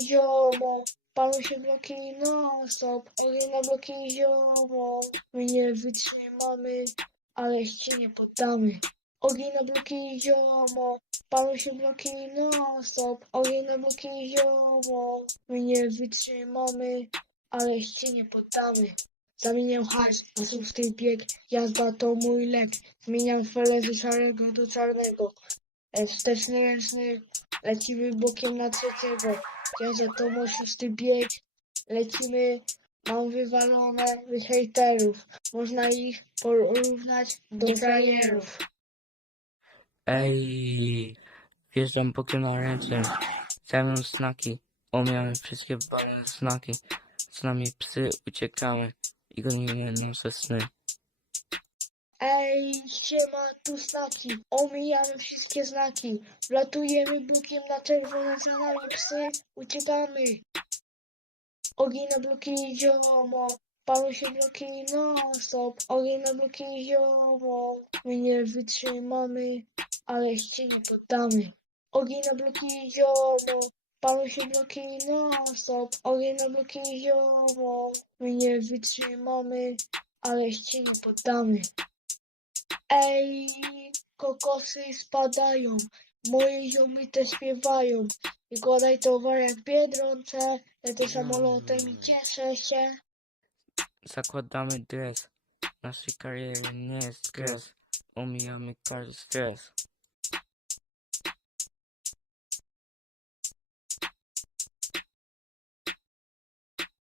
ziomo, palą się bloki non stop, ogień na bloki ziomo. My nie wytrzymamy, ale się nie poddamy. Ogień na bloki ziomo, palą się bloki non stop, ogień na bloki ziomo. My nie wytrzymamy, ale się nie poddamy. Zamieniam hajs na szósty bieg, jazda to mój lek. Zmieniam fele z szarego do czarnego. Wsteczny ręczny, lecimy bokiem na trzeciego. Jazda to mój szósty bieg, lecimy, mam wywalone hejterów. Można ich porównać do frajerów. Ej, wjeżdżam bokiem na ręce. Zamiast znaki. Omijamy wszystkie balne znaki. Z nami psy uciekamy i gonimy nasze sny. Ej, siema, tu znaki, omijamy wszystkie znaki, wlatujemy blokiem na czerwono, za nami psy, uciekamy. Ogień na bloki ziomo, palą się bloki non stop, ogień na bloki ziomo. My nie wytrzymamy, ale się nie poddamy. Ogień na bloki ziomo, palą się bloki non stop, ogień na bloki ziomo. My nie wytrzymamy, ale się nie poddamy. Ej, kokosy spadają, moje ziomy śpiewają. Wykładaj towar jak Biedronce, lecę samolotem i cieszę się. Zakładamy dres. Naszej kariery nie jest stres. Omijamy każdy stres.